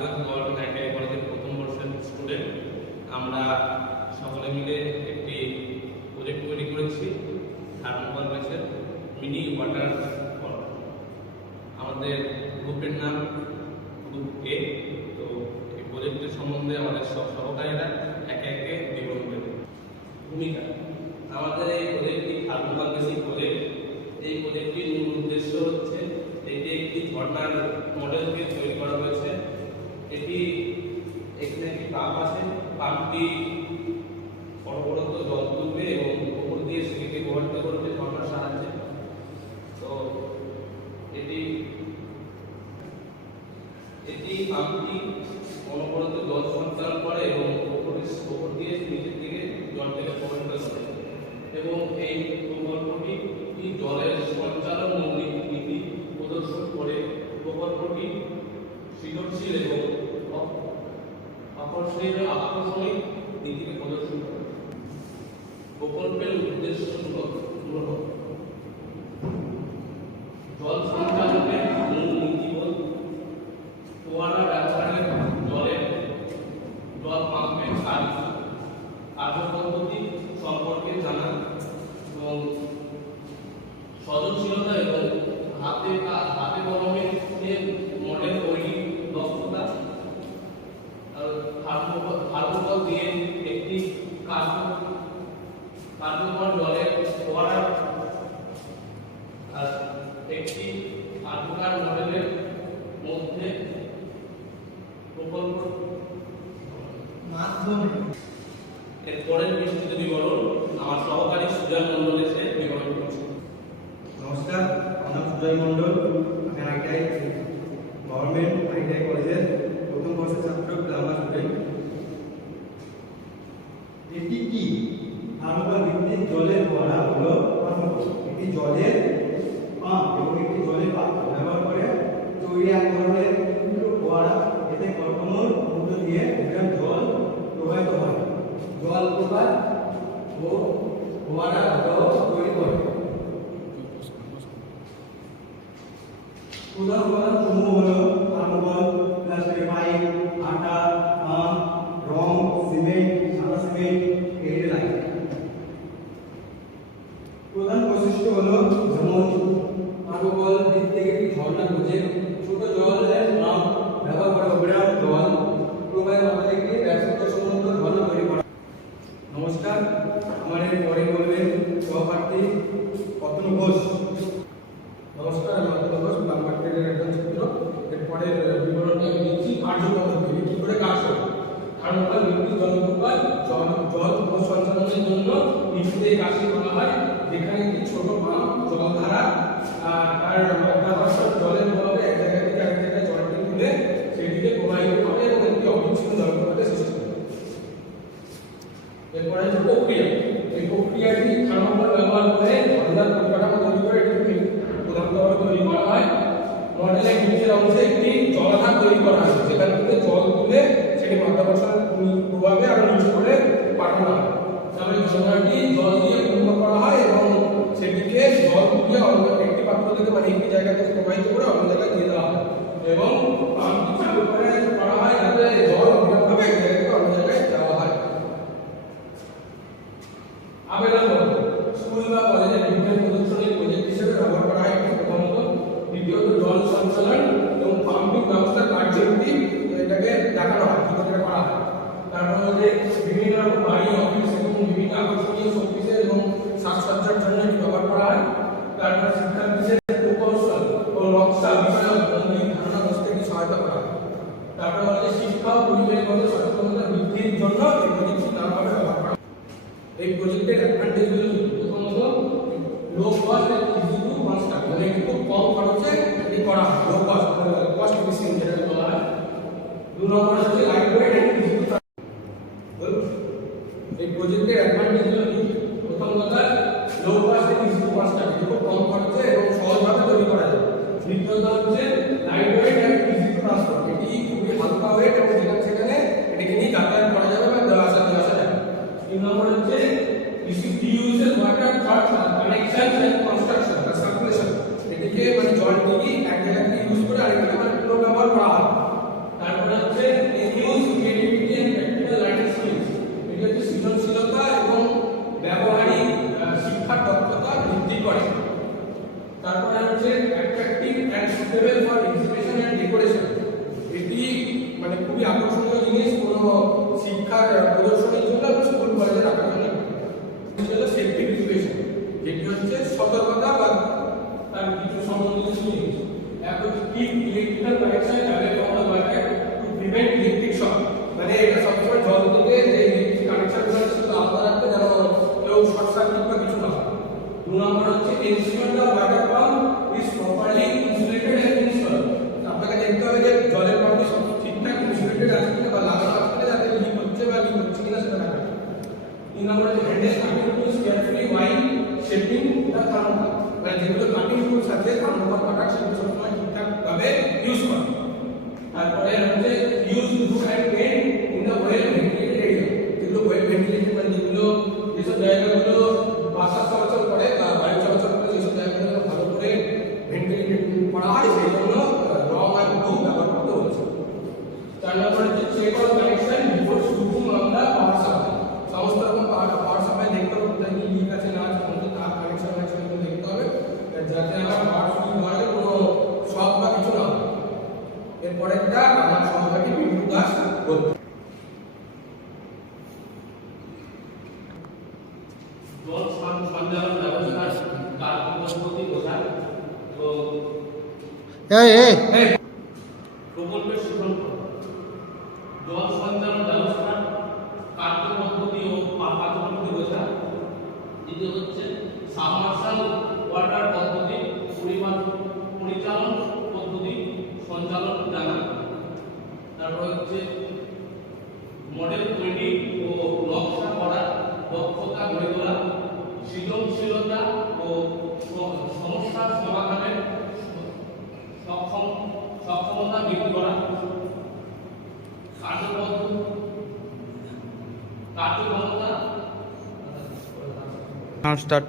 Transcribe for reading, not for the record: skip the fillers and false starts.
Rajganj government ITI কলেজের প্রথম বর্ষের স্টুডেন্ট। আমরা সকলে মিলে একটি প্রজেক্ট তৈরি করেছি থার্মোকল গ্যাসের মিনি ওয়াটার ফল। আমাদের গ্রুপের নাম গ্রুপ এ। তো এই প্রজেক্টের সম্বন্ধে আমাদের সব সহকারীরা একে একে বিবরণ দেবে। ভূমিকা: আমাদের এই প্রজেক্টটি থার্মোকল বেসিক প্রজেক্ট। এই প্রজেক্টটির মূল উদ্দেশ্য হচ্ছে এটি একটি ঝর্ণার মডেলকে তৈরি করা হয়েছে। এটি এখানে একটি পাম্প আছে, পাম্পটি অনবরত জল তুলবে এবং উপর দিয়ে সেটিকে প্রবাহিত করবে ঝর্ণার সাহায্যে। তো এটি পাম্পটি অনবরত জল সঞ্চালন করে এবং উপর দিয়ে নিচের দিকে জলটাকে প্রবাহিত করে এবং এই প্রকল্পটি জলের সঞ্চালন নীতি প্রদর্শন করে। প্রকল্পটি সৃজনশীল এবং আকর্ষণীয় নীতিকে প্রদর্শন করে। প্রকল্পের উদ্দেশ্যমূলক জল সঞ্চালনের মূল নীতিবোধ: ফোয়ারা ব্যবহারের জল পাম্পের কার্যপদ্ধতি সম্পর্কে জানা এবং সৃজনশীলতা এবং হাতে কলমে মডেল তৈরি দক্ষতা। থার্মোকল দিয়ে একটি কার্যকর জলের ফোয়ারা একটি কার্যকর মডেলের মধ্যে প্রকল্প মাধ্যমে। এরপরের বিস্তৃত বিবরণ আমার সহকারী সুজয় মণ্ডল এসে বিবরণ করছে। নমস্কার, আমার নাম সুজয় মণ্ডল। আমি আইটিআই গভর্নমেন্ট আইটিআই কলেজের প্রথম বর্ষের ছাত্র, প্লাম্বার স্টুডেন্ট। এটি কি? থার্মোকল ভিত্তিক জলের ফোয়ারা হলো থার্মোকল। এটি জলের পাম্প এবং একটি জলের পাত্র ব্যবহার করে তৈরি এক ধরনের ফোয়ারা। এতে কর্কমর মধ্য দিয়ে জল প্রবাহিত হয়। জল প্রবাহ ও ফোয়ারা তৈরি করে। উদাহরণ সমূহ হলো থার্মোকল, প্লাস্টিক পাইপ, আটা, পাম্প, রং, সিমেন্ট, সাদা সিমেন্ট, এর লাগে। প্রধান বৈশিষ্ট্য হলো যেমন থার্মোকল দিক থেকে একটি ঝর্ণা খুঁজে ছোট জলের পাম্প ব্যবহার করে অবিরাম জল প্রবাহের মধ্যে একটি ব্যাপক সমুদ্র ঝর্ণা তৈরি করে। নমস্কার, আমার এর পরে বলবেন সহপাঠী অতনু ঘোষ। নমস্কার, আমি অতনু ঘোষ, প্লাম্বার ট্রেডের একজন ছাত্র। এরপরের বিবরণটি আমি দিচ্ছি কার্যপদ্ধতি কি করে কাজ করে। থার্মোকল বিদ্যুৎ জলপ্রপাত জল সঞ্চালনের জন্য নিচুতে কাজটি করা হয়, যেখানে একটি ছোট পাম্প জলধারা তার মাধ্যাকর্ষণ জলের প্রভাবে এক জায়গা থেকে আরেক জায়গায় জলটি তুলে সেটিকে প্রবাহিত করে এবং একটি অবিচ্ছিন্ন জলপ্রপাতের সৃষ্টি করে। এরপরে হচ্ছে প্রক্রিয়া। এই প্রক্রিয়াটি থার্মোকল ব্যবহার করে ঝর্ণার পরিকাঠামো তৈরি করে এটি প্রধানভাবে তৈরি করা হয়। মডেলের নিচের অংশে একটি জলাধার তৈরি করা হয়, যেখান থেকে জল তুলে সেটি মাধ্যাকর্ষণ প্রভাবে আরো নিচে করে পাঠানো হয়। তারপরে ঝর্ণাটি জল দিয়ে পূর্ণ করা হয় এবং সেটিকে জল তুলে একটি পাত্র থেকে মানে একটি জায়গা থেকে প্রবাহিত করে অন্য জায়গায় দিয়ে দেওয়া হয় এবং পাম্পটি চালু করা হয় যাতে জল অবিরামভাবে এক জায়গা থেকে অন্য জায়গায় যাওয়া হয়। আবেদন স্কুল বা কলেজের বিজ্ঞান প্রদর্শনী প্রজেক্ট হিসেবে ব্যবহার করা হয়। প্রথমত, দ্বিতীয়ত জল সঞ্চালন এবং পাম্পিং ব্যবস্থার কার্যকরী এটাকে দেখানো হয়, কি করে করা হয়। তারপর হচ্ছে বিভিন্ন রকম বাড়ি, অফিস এবং বিভিন্ন আকর্ষণীয় শোপিসের এবং সাজসজ্জার জন্য এটি ব্যবহার করা হয়। তারপর শিক্ষার্থীদের প্রকৌশল ও নকশা বিষয়ক মৌলিক ধারণা বুঝতে কি সহায়তা করা হয়। তারপর হচ্ছে শিক্ষা ও পরিবেশগত সচেতনতা বৃদ্ধির জন্য এই প্রজেক্টটি নানাভাবে ব্যবহার করা হয়। এই প্রজেক্টের অ্যাডভান্টেজগুলো প্রথমত low cost and easy to construct, মানে খুব কম খরচে এটি করা হয়। লো কস্ট এফিসিয়েন্ট যেটাকে বলা হয়। 2 নম্বর হচ্ছে light weight and easy to. এই প্রজেক্টের অ্যাডভান্টেজগুলো কি? প্রথম কথা, low cost and easy to construct, খুব কম খরচে এবং সহজভাবে তৈরি করা যায়। দ্বিতীয়ত হচ্ছে light weight and easy to transport, এটি খুবই হালকা ওয়েট এবং সেখানে এটাকে নিয়ে যাতায়াত করা যাবে বা দেওয়া আসা যাবে। 3 নম্বর হচ্ছে reduces water connection and construction বা সার্কুলেশন, এটিকে মানে জলটিকে এক জায়গা থেকে ইউজ করে আরেকটা মানে পুনর্ব্যবহার করা হয়। তারপরে হচ্ছে প্রদর্শনীর জন্য স্কুল কলেজে রাখার জন্য হলো সেফটি এডুকেশন, যেটি হচ্ছে সতর্কতা বা তার কিছু সম্বন্ধিত জিনিস। এখন keep electrical connection away from the water to prevent electric shock, মানে এটা সবসময় জল থেকে যে ইলেকট্রিক কানেকশন গুলো আছে সেগুলো আলাদা রাখতে যেন কেউ শর্ট সার্কিট বা কিছু না হয়। 2 নম্বর হচ্ছে ensure the water pump is properly insulated and installed, আপনাকে দেখতে হবে যে জলের পাম্পটি সব ঠিকঠাক ইনসুলেটেড আছে কিনা বা লাগানো আছে কিনা, যাতে লিক হচ্ছে বা লিক হচ্ছে কিনা সেটা দেখা। 3 নম্বর হচ্ছে handle cutting tools carefully while shaping the thermocol, মানে যেগুলো কাটিং টুলস আছে থার্মোকল কাটার সেগুলো সবসময় ঠিকঠাক ভাবে ইউজ করা। তারপরে হচ্ছে use root and pen in the well ventilated area, যেগুলো ওয়েল ভেন্টিলেটেড মানে যেগুলো যেসব জায়গাগুলো বাতাস চলাচল করে বা বায়ু চলাচল করে সেসব জায়গাগুলো ভালো করে ভেন্টিলেটেড করা হয়, সেই জন্য রং আর ব্লু ব্যবহার করতে হচ্ছে। 4 নম্বর হচ্ছে check on connection before switching on the power supply, সমস্ত রকম পাওয়ার সাপ্লাই দেখতে হবে কোথায় কি লিক আছে না আছে, কোনটা তার কানেকশন আছে সেগুলো দেখতে হবে যাতে আমার পাওয়ার সুইচিং হয় কোনো শক বা কিছু না হয়। এরপরেরটা আমার সহপাঠী বিন্দু দাস করবে। জল সঞ্চালন ব্যবস্থার কার্যপদ্ধতি বোঝায়। তো প্রকল্পের শিখন জল সঞ্চালন ব্যবস্থার কার্যপদ্ধতি ও কার্যপদ্ধতি বোঝায়। দ্বিতীয় হচ্ছে সাবমার্শাল ওয়াটার পদ্ধতি, পরিচালন পদ্ধতি, সঞ্চালন জানা। তারপর হচ্ছে মডেল তৈরি ও নকশা করা, দক্ষতা গড়ে তোলা, সৃজনশীলতা ও সমস্যা সমাধানের সক্ষমতা বৃদ্ধি করা, কার্যক্ষমতা স্টার্ট